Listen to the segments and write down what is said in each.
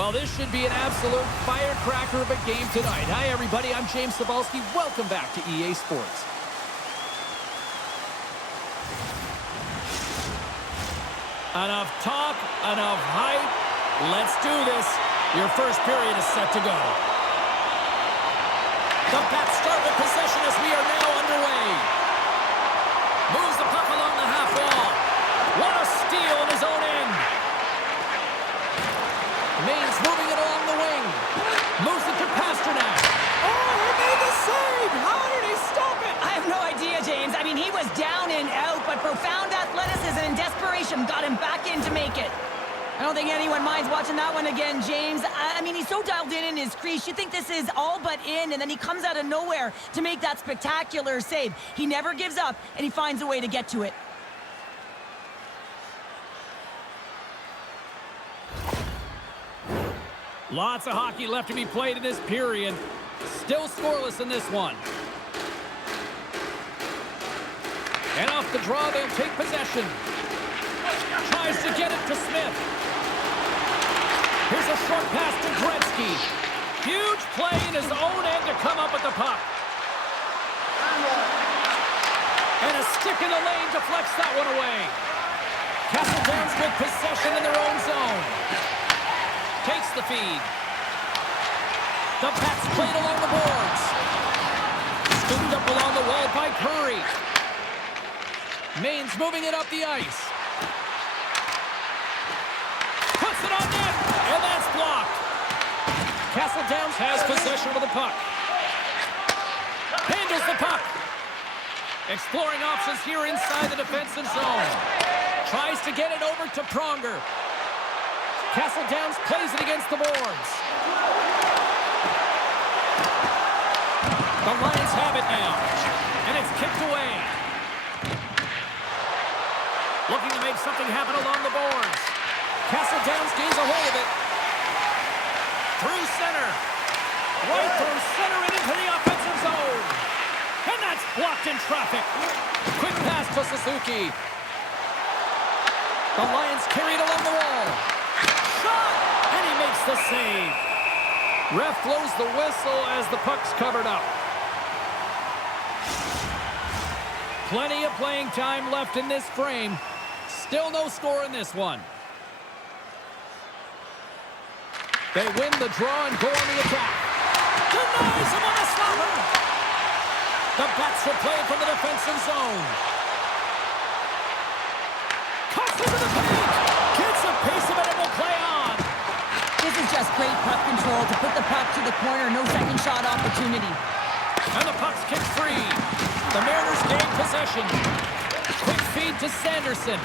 Well, this should be an absolute firecracker of a game tonight. Hi, everybody. I'm James Cebulski. Welcome back to EA Sports. Enough talk, enough hype. Let's do this. Your first period is set to go. The Pats start with possession as we are now underway. Moves the puck along the half wall. What a steal in his own end. Maine's moving it along the wing. Moves it to Pasternak. Oh, he made the save! How did he stop it? I have no idea, James. I mean, he was down and out, but profound athleticism and desperation got him back in to make it. I don't think anyone minds watching that one again, James. I mean, he's so dialed in his crease. You think this is all but in, and then he comes out of nowhere to make that spectacular save. He never gives up, and he finds a way to get to it. Lots of hockey left to be played in this period. Still scoreless in this one. And off the draw, they'll take possession. Tries to get it to Smith. Here's a short pass to Gretzky. Huge play in his own end to come up with the puck. And a stick in the lane deflects that one away. Castledowns with possession in their own zone. Takes the feed. The Pats played along the boards. Scooped up along the wall by Curry. Maine's moving it up the ice. Puts it on net, and that's blocked. Castledowns has possession of the puck. Handles the puck. Exploring options here inside the defensive zone. Tries to get it over to Pronger. Castledowns plays it against the boards. The Lions have it now, and it's kicked away. Looking to make something happen along the boards. Castledowns gains a hold of it. Through center. Right through center and into the offensive zone. And that's blocked in traffic. Quick pass to Suzuki. The Lions carry it along the wall. Shot! And he makes the save. Ref blows the whistle as the puck's covered up. Plenty of playing time left in this frame. Still no score in this one. They win the draw and go on the attack. Denies him on the slapper. The Pats will play from the defensive zone. Cuts into the paint. Gets a piece of it and will play on. This is just great puck control to put the puck to the corner. No second shot opportunity. And the puck's kicked free. The Mariners gain possession. Quick feed to Sanderson.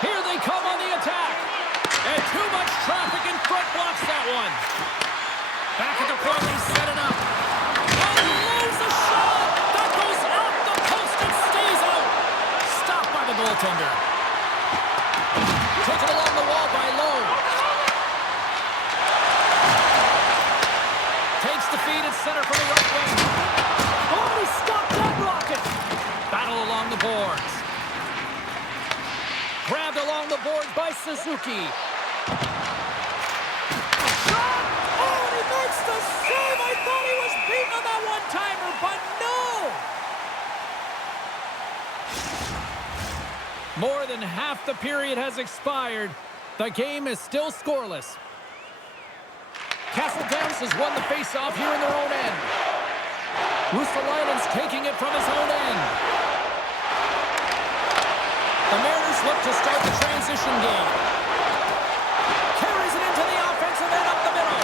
Here they come on the attack. And too much traffic in front blocks that one. Back at the point, they set it up. And loads a shot. That goes off the post and stays out. Stopped by the goaltender. Taken along the wall by Lowe. Takes the feed at center from the right wing. Oh, he stopped that rocket. Battle along the boards. Grabbed along the boards by Suzuki. Shot! Oh, and he makes the save! I thought he was beaten on that one-timer, but no! More than half the period has expired. The game is still scoreless. Castledowns has won the face-off here in their own end. Russell-Island's taking it from his own end. The Mariners look to start the transition game. Carries it into the offensive end up the middle.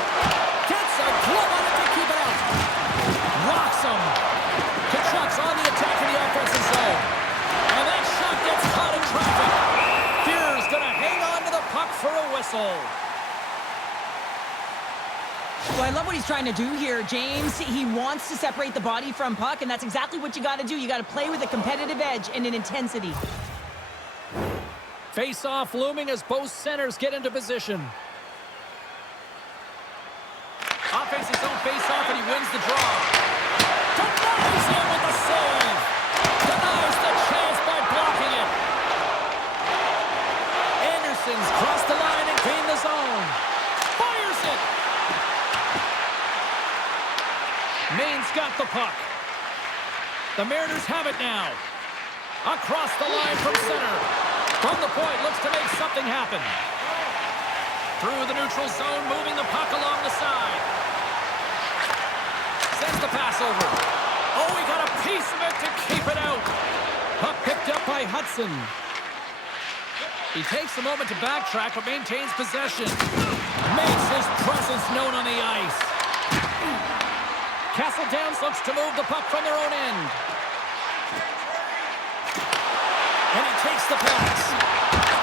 Gets a glove on it to keep it out. Rocks him. Kachuk's on the attack in the offensive zone. And that shot gets caught in traffic. Fear's going to hang on to the puck for a whistle. Well, I love what he's trying to do here, James. He wants to separate the body from puck, and that's exactly what you got to do. You got to play with a competitive edge and an intensity. Face-off looming as both centers get into position. Offensive zone face-off, and he wins the draw. Denies him with the save. Denies the chance by blocking it. Anderson's crossed the line and gained the zone. Maine's got the puck. The Mariners have it now. Across the line from center. From the point, looks to make something happen. Through the neutral zone, moving the puck along the side. Sends the pass over. Oh, he got a piece of it to keep it out. Puck picked up by Hudson. He takes a moment to backtrack, but maintains possession. Makes his presence known on the ice. Castle Downs looks to move the puck from their own end. And he takes the pass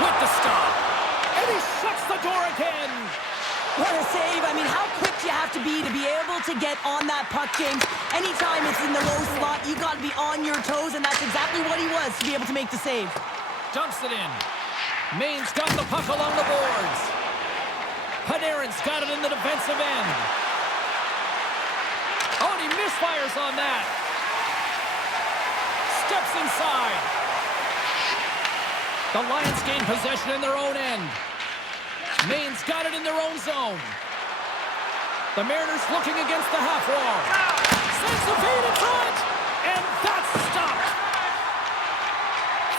with the stop. And he shuts the door again. What a save. I mean, how quick do you have to be able to get on that puck, James? Anytime it's in the low slot, you got to be on your toes, and that's exactly what he was to be able to make the save. Dumps it in. Maine's got the puck along the boards. Panarin's got it in the defensive end. Oh, and he misfires on that. Steps inside. The Lions gain possession in their own end. Maine's got it in their own zone. The Mariners looking against the half wall. Sends the feed in front, and that's stopped.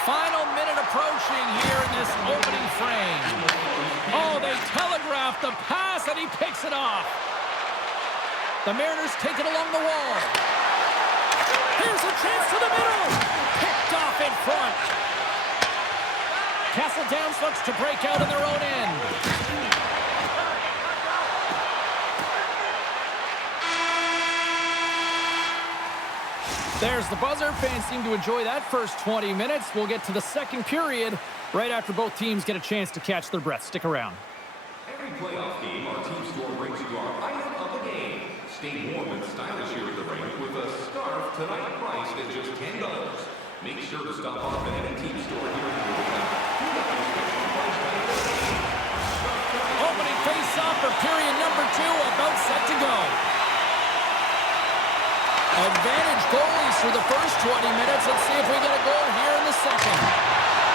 Final minute approaching here in this opening frame. Oh, they telegraphed the pass, and he picks it off. The Mariners take it along the wall. Here's a chance to the middle. Picked off in front. Castle Downs looks to break out in their own end. There's the buzzer. Fans seem to enjoy that first 20 minutes. We'll get to the second period right after both teams get a chance to catch their breath. Stick around. Every playoff game, our team store brings you our item of the game. Stay warm and stylish here at the rink with a scarf tonight priced at just $10. Make sure to stop off at any team store here in the Opening face-off for period number 2, about set to go. Advantage goalies through the first 20 minutes. Let's see if we get a goal here in the second.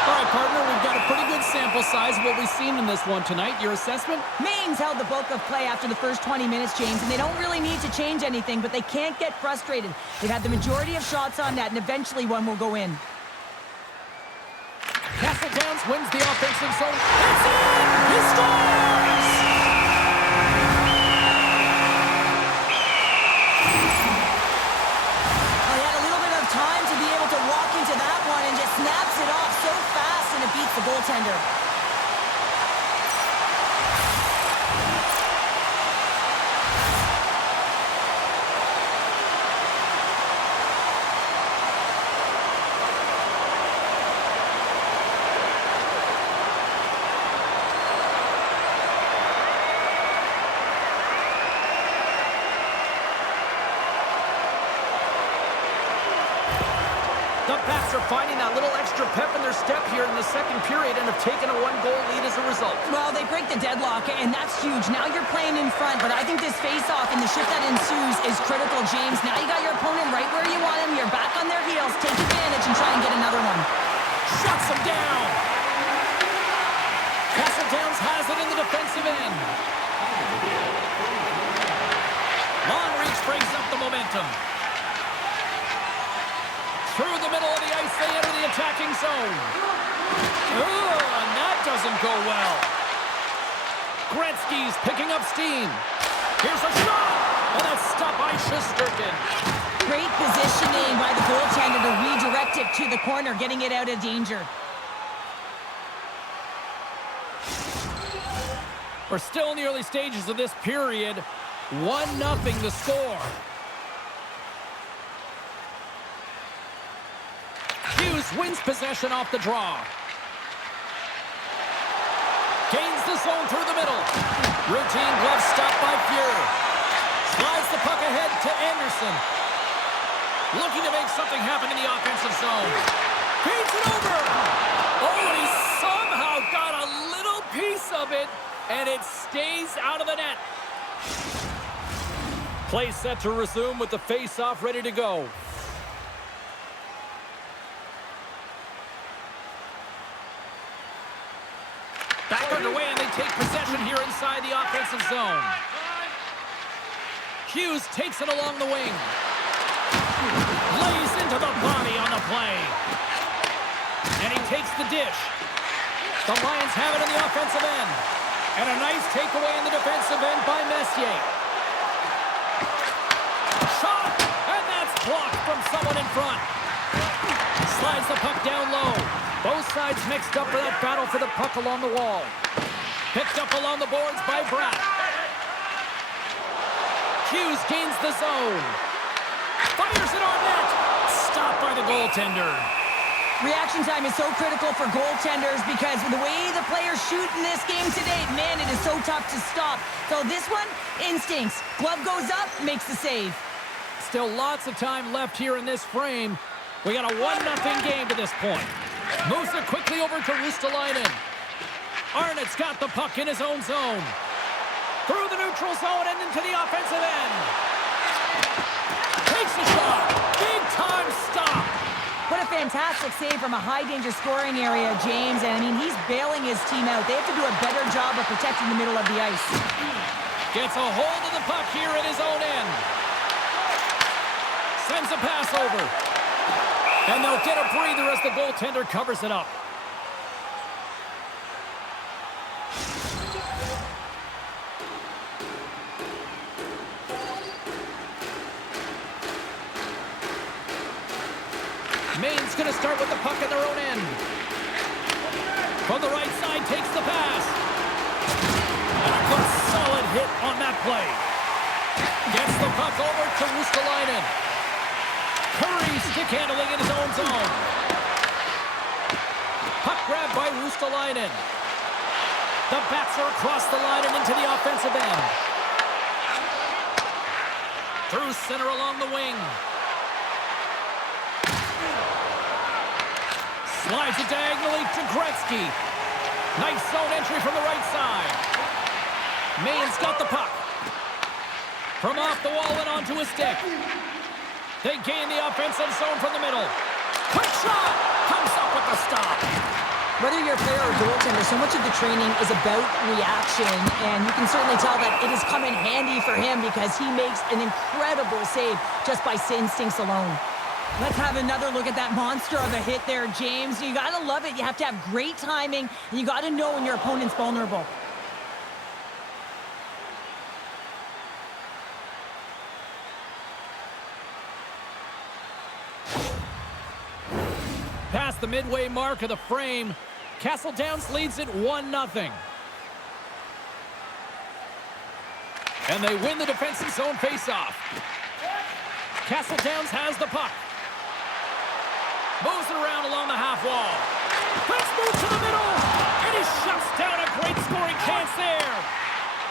All right, partner, we've got a pretty good sample size of what we've seen in this one tonight. Your assessment? Maine's held the bulk of play after the first 20 minutes, James, and they don't really need to change anything, but they can't get frustrated. They've had the majority of shots on net, and eventually one will go in. Castle Downs wins the offensive zone. It's in! He scores! Well, he had a little bit of time to be able to walk into that one and just snaps it off so fast, and it beats the goaltender. The Pats are finding that little extra pep in their step here in the second period and have taken a one-goal lead as a result. Well, they break the deadlock, and that's huge. Now you're playing in front, but I think this face-off and the shift that ensues is critical, James. Now you got your opponent right where you want him. You're back on their heels. Take advantage and try and get another one. Shuts him down. Castle Downs has it in the defensive end. Long reach brings up the momentum. Through the middle of the ice, they enter the attacking zone. Ooh, and that doesn't go well. Gretzky's picking up steam. Here's a shot, and that's stopped by Shesterkin. Great positioning by the goaltender to redirect it to the corner, getting it out of danger. We're still in the early stages of this period. 1-0 the score. Hughes wins possession off the draw. Gains the zone through the middle. Routine glove stop by Fury. Slides the puck ahead to Anderson. Looking to make something happen in the offensive zone. Feeds it over. Oh, and he somehow got a little piece of it, and it stays out of the net. Play set to resume with the face-off ready to go. Back underway, and they take possession here inside the offensive zone. Hughes takes it along the wing. Lays into the body on the play. And he takes the dish. The Lions have it in the offensive end. And a nice takeaway in the defensive end by Messier. Shot! And that's blocked from someone in front. Slides the puck down low. Both sides mixed up for that battle for the puck along the wall. Picked up along the boards by Bratt. Hughes gains the zone. Fires it on net. Stopped by the goaltender. Reaction time is so critical for goaltenders because the way the players shoot in this game today, man, it is so tough to stop. So this one, instincts. Glove goes up, makes the save. Still lots of time left here in this frame. We got a 1-0 game to this point. Moves it quickly over to Ristolainen. Arnott's got the puck in his own zone. Through the neutral zone and into the offensive end. Takes a shot. Big time stop. What a fantastic save from a high-danger scoring area, James. And, I mean, he's bailing his team out. They have to do a better job of protecting the middle of the ice. Gets a hold of the puck here at his own end. Sends a pass over. And they'll get a breather as the goaltender covers it up. Maine's going to start with the puck at their own end. From the right side, takes the pass. And a good solid hit on that play. Gets the puck over to Ristolainen. Curry stick handling in his own zone. Puck grab by Ristolainen. The bats are across the line and into the offensive end. Through center along the wing. Slides it diagonally to Gretzky. Nice zone entry from the right side. Maine's got the puck. From off the wall and onto his stick. They gain the offensive zone from the middle. Quick shot! Comes up with the stop. Whether you're a player or goaltender, so much of the training is about reaction, and you can certainly tell that it has come in handy for him because he makes an incredible save just by instincts alone. Let's have another look at that monster of a hit there, James. You got to love it. You have to have great timing. And you got to know when your opponent's vulnerable. Past the midway mark of the frame, Castle Downs leads it 1-0. And they win the defensive zone faceoff. Castle Downs has the puck. Moves it around along the half wall. Let's move to the middle. And he shuts down a great scoring chance there.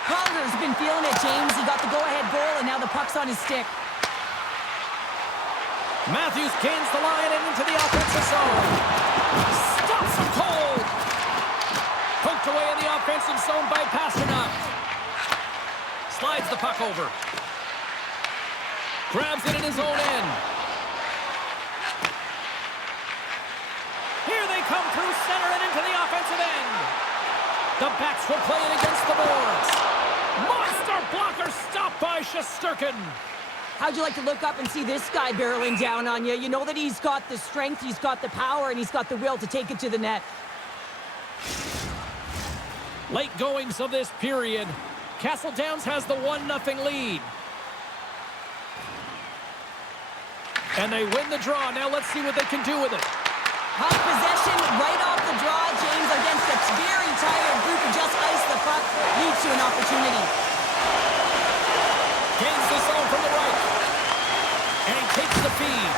Calder's been feeling it, James. He got the go-ahead goal, and now the puck's on his stick. Matthews gains the line and into the offensive zone. Stops him cold. Poked away in the offensive zone by Pasternak. Slides the puck over. Grabs it in his own end. Here they come through center and into the offensive end. The backs will play it against the boards. Monster blocker stopped by Shesterkin. How'd you like to look up and see this guy barreling down on you? You know that he's got the strength, he's got the power, and he's got the will to take it to the net. Late goings of this period. Castle Downs has the 1-0 lead. And they win the draw. Now let's see what they can do with it. Puck possession right off the draw, James, against a very tired group who just iced the puck, leads to an opportunity. Gains the zone from the right. And he takes the feed.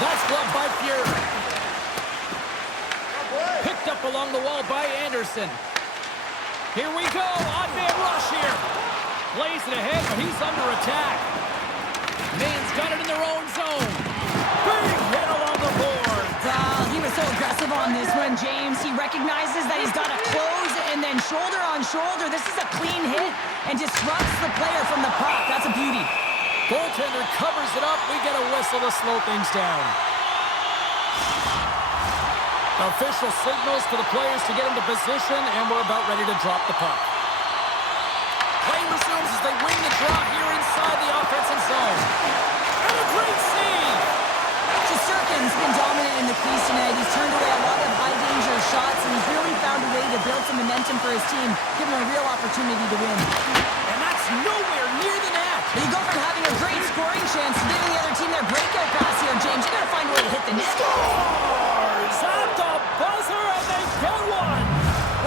That's gloved by Fury. Picked up along the wall by Anderson. Here we go. Odd man rush here. Plays it ahead, but he's under attack. Maine's got it in their own zone. Big hit along the board. He was so aggressive on this one, James. He recognizes that he's got to close and then shoulder on shoulder. This is a clean hit and disrupts the player from the puck. That's a beauty. Goaltender covers it up. We get a whistle to slow things down. Official signals for the players to get into position, and we're about ready to drop the puck. Play resumes as they win the draw here inside the You go from having a great scoring chance to giving the other team their breakout pass here, James. You got to find a way to hit the net. Scores at the buzzer, and they get one.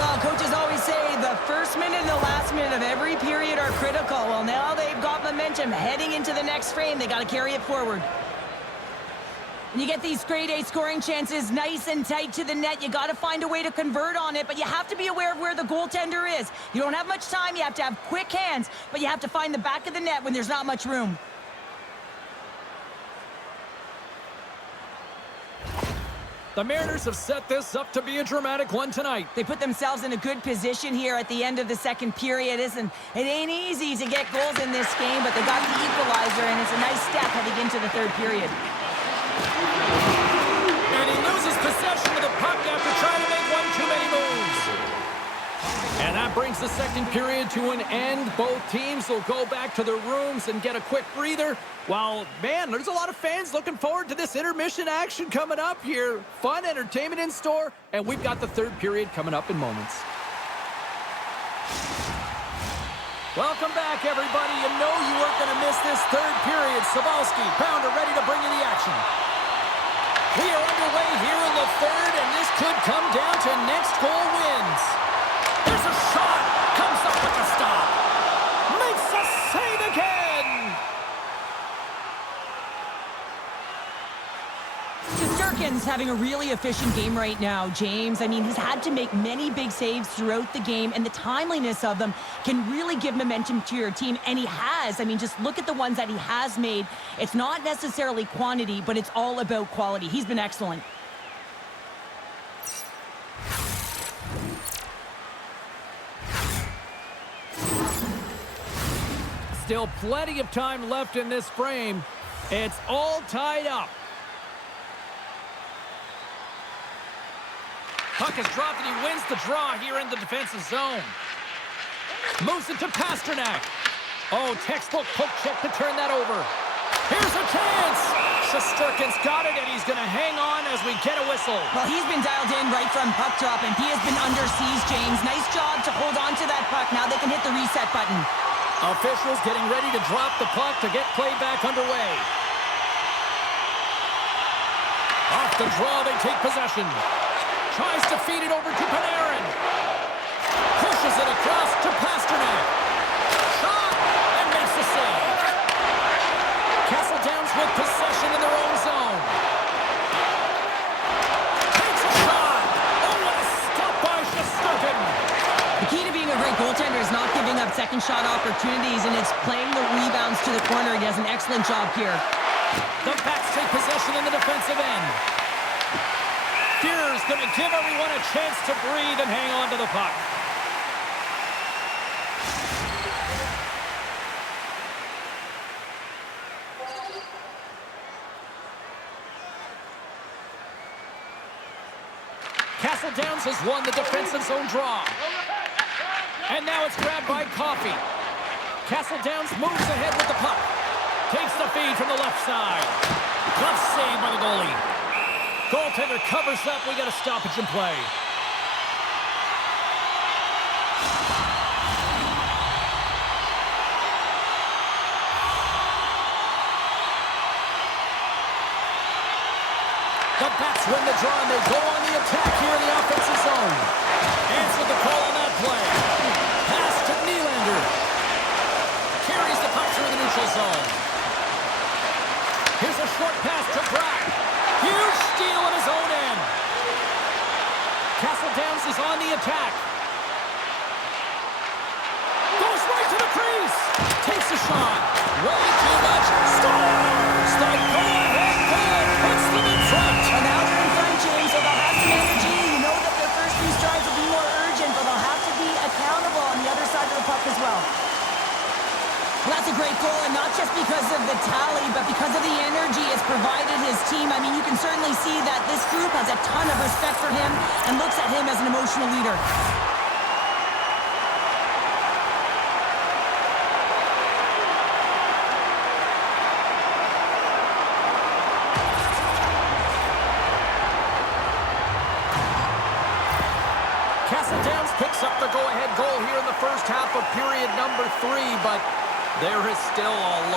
Well, coaches always say the first minute and the last minute of every period are critical. Well, now they've got momentum heading into the next frame. They got to carry it forward. When you get these grade A scoring chances nice and tight to the net, you got to find a way to convert on it, but you have to be aware of where the goaltender is. You don't have much time. You have to have quick hands, but you have to find the back of the net when there's not much room. The Mariners have set this up to be a dramatic one tonight. They put themselves in a good position here at the end of the second period. It ain't easy to get goals in this game, but they got the equalizer, and it's a nice step heading into the third period. And he loses possession of the puck after trying to make one too many moves. And that brings the second period to an end. Both teams will go back to their rooms and get a quick breather. Well, man, there's a lot of fans looking forward to this intermission action coming up here. Fun entertainment in store, and we've got the third period coming up in moments. Welcome back, everybody. You know you weren't going to miss this third period. Sabalski, Pounder ready to bring you the action. We are underway here in the third, and this could come down to next goal wins. There's a shot. Comes up with a stop. Makes a save again. Shesterkin's having a really efficient game right now, James. I mean, he's had to make many big saves throughout the game, and the timeliness of them can really give momentum to your team, and he has. I mean, just look at the ones that he has made. It's not necessarily quantity, but it's all about quality. He's been excellent. Still plenty of time left in this frame. It's all tied up. Puck is dropped, and he wins the draw here in the defensive zone. Moves it to Pasternak. Oh, textbook poke check to turn that over. Here's a chance. Shesterkin's got it, and he's going to hang on as we get a whistle. Well, he's been dialed in right from puck drop, and he has been under siege, James. Nice job to hold on to that puck. Now they can hit the reset button. Officials getting ready to drop the puck to get play back underway. Off the draw, they take possession. Tries to feed it over to Panarin. Pushes it across to Pasternak. Shot, and makes the save. Castle Downs with possession in their own zone. Takes a shot. Oh, what a stop by Shesterkin. The key to being a great goaltender is not giving up second shot opportunities, and it's playing the rebounds to the corner. He does an excellent job here. The Bats take possession in the defensive end. Fuhrer's going to give everyone a chance to breathe and hang on to the puck. Castle Downs has won the defensive zone draw. And now it's grabbed by Coffey. Castle Downs moves ahead with the puck. Takes the feed from the left side. Glove save by the goalie. Goaltender covers up. We got a stoppage in play. The Bats win the draw, and they go on the attack here in the offensive zone. Answer the call on that play. Pass to Nylander. Carries the puck through the neutral zone. Here's a short pass to Brack. Huge steal at his own end. Castle Downs is on the attack. Goes right to the crease. Takes a shot. Way too much. Scores. The go-ahead goal puts them in front. And now they're in front, James, so they'll have some energy. You know that their first few strides will be more urgent, but they'll have to be accountable on the other side of the puck as well. Well, that's a great goal, and not just because of the tally, but because of the energy it's provided his team. I mean, you can certainly see that this group has a ton of respect for him and looks at him as an emotional leader. Castle Downs picks up the go-ahead goal here in the first half of period number 3, but there is still a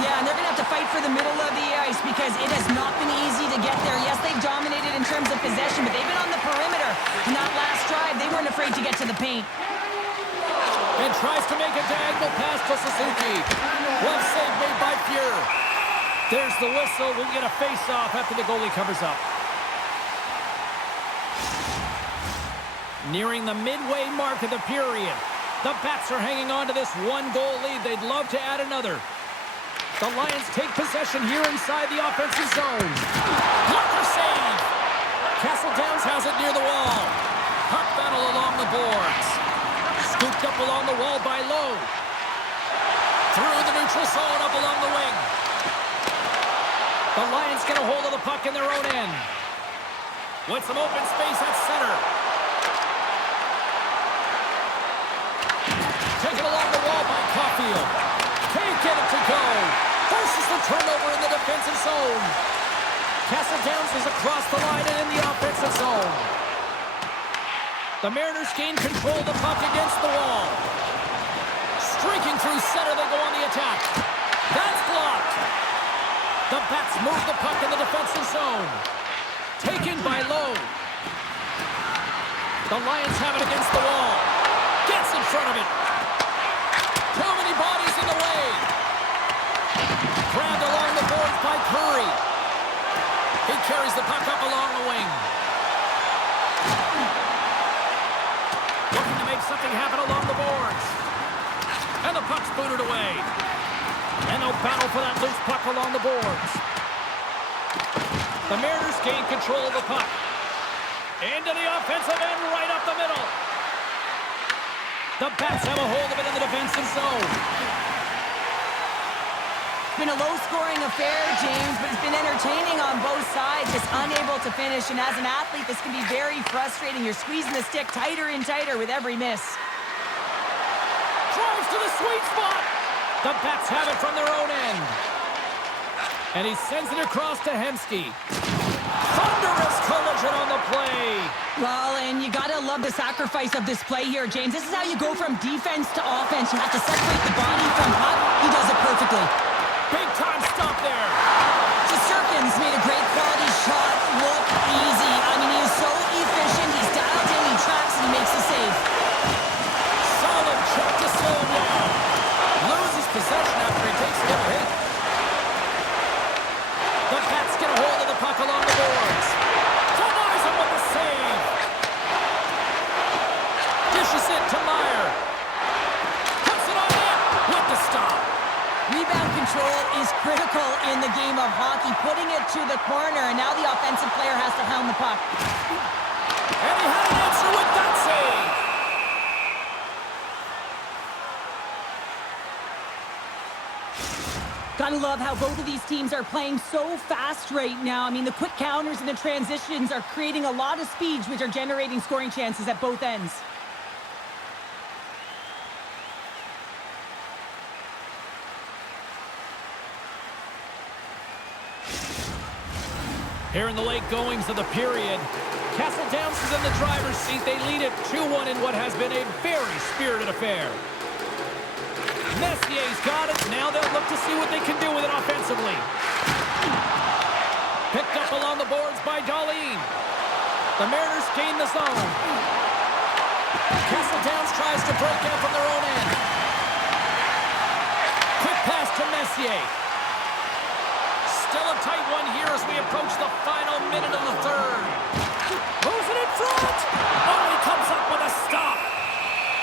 Yeah, and they're going to have to fight for the middle of the ice because it has not been easy to get there. Yes, they've dominated in terms of possession, but they've been on the perimeter. In that last drive, they weren't afraid to get to the paint. And tries to make a diagonal pass to Suzuki. Well save made by Fuhr. There's the whistle. We'll get a face-off after the goalie covers up. Nearing the midway mark of the period. The Bats are hanging on to this one-goal lead. They'd love to add another. The Lions take possession here inside the offensive zone. Blocker save! Castle Downs has it near the wall. Puck battle along the boards. Scooped up along the wall by Lowe. Through the neutral zone, up along the wing. The Lions get a hold of the puck in their own end. With some open space at center. Taken along the wall by Caulfield. Can't get it to go. Forces the turnover in the defensive zone. Castle Downs is across the line and in the offensive zone. The Mariners gain control of the puck against the wall. Streaking through center, they go on the attack. That's blocked. The Bats move the puck in the defensive zone. Taken by Lowe. The Lions have it against the wall. Gets in front of it. Too many bodies in the way. Grabbed along the boards by Curry. He carries the puck up along the wing. Looking to make something happen along the boards. And the puck's booted away. And no battle for that loose puck along the boards. The Mariners gain control of the puck. Into the offensive end, right up the middle. The Bats have a hold of it in the defensive zone. It's been a low-scoring affair, James, but it's been entertaining on both sides. Just unable to finish, and as an athlete, this can be very frustrating. You're squeezing the stick tighter and tighter with every miss. Drives to the sweet spot. The Bats have it from their own end. And he sends it across to Hemsky. Thunderous collision on the play. Well, and you gotta love the sacrifice of this play here, James. This is how you go from defense to offense. You have to separate the body from puck. He does it perfectly. Big time stop there. Shesterkin's made a great quality shot look easy. I mean, he is so efficient. He's dialed in, he tracks, and he makes the save. Solid check to slow down. Loses possession after he takes a hit. The Pats get a hold of the puck along the boards. Denies him with the save. Dishes it to Meyer. Puts it on net with the stop. Rebound control is critical in the game of hockey. Putting it to the corner, and now the offensive player has to hound the puck. And he had an answer with that save. Gotta love how both of these teams are playing so fast right now. I mean, the quick counters and the transitions are creating a lot of speeds, which are generating scoring chances at both ends. Here in the late goings of the period, Castle Downs is in the driver's seat. They lead it 2-1 in what has been a very spirited affair. Messier's got it. Now they'll look to see what they can do with it offensively. Picked up along the boards by Darlene. The Mariners gain the zone. Castle Downs tries to break out from their own end. Quick pass to Messier. Still a tight one here as we approach the final minute of the third. Moves it in front. Oh, he comes up with a stop.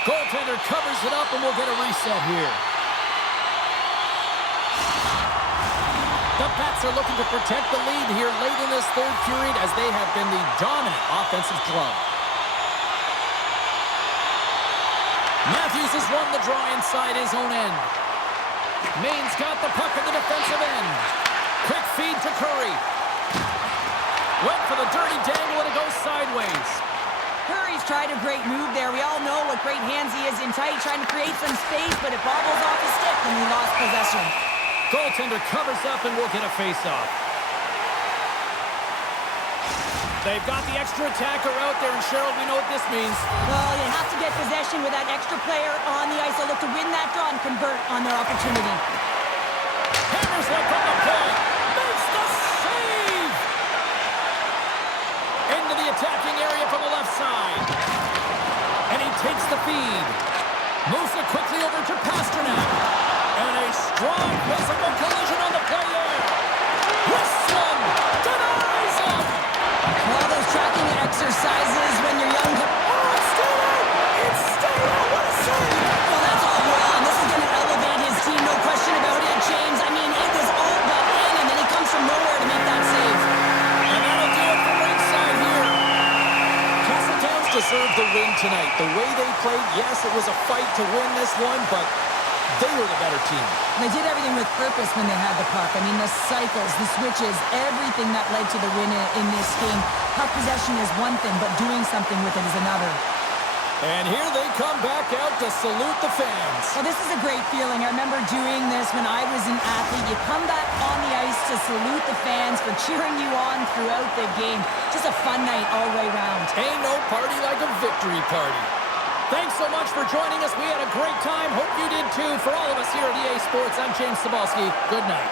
Goaltender covers it up, and we'll get a reset here. The Pats are looking to protect the lead here late in this third period as they have been the dominant offensive club. Matthews has won the draw inside his own end. Maine's got the puck in the defensive end. Quick feed to Curry. Went for the dirty dangle, and it goes sideways. Curry's tried a great move there. We all know what great hands he is in tight, trying to create some space, but it bobbles off his stick when he lost possession. Goaltender covers up, and we'll get a face-off. They've got the extra attacker out there, and Cheryl, we know what this means. Well, you have to get possession with that extra player on the ice. They'll look to win that draw and convert on their opportunity. Hammers one from the point. Makes the save! Into the attacking area from the left side. And he takes the feed. Moves it quickly over to Pasternak. And a strong physical collision on the play there. Wrists one. Denies him. All those tracking exercises when you're young. Oh, it's stayed out. It's stayed out. What a save. Well, that's all wrong. This is going to elevate his team, no question about it, James. I mean, it was all but in, and then he comes from nowhere to make that save. And that'll do it for ringside here. Castletown's deserved the win tonight. The way they played, yes, it was a fight to win this one, but they were the better team. They did everything with purpose when they had the puck. I mean, the cycles, the switches, everything that led to the win in this game. Puck possession is one thing, but doing something with it is another. And here they come back out to salute the fans. Well, this is a great feeling. I remember doing this when I was an athlete. You come back on the ice to salute the fans for cheering you on throughout the game. Just a fun night all the way around. Ain't no party like a victory party. Thanks so much for joining us. We had a great time. Hope you did too. For all of us here at EA Sports, I'm James Cebulski. Good night.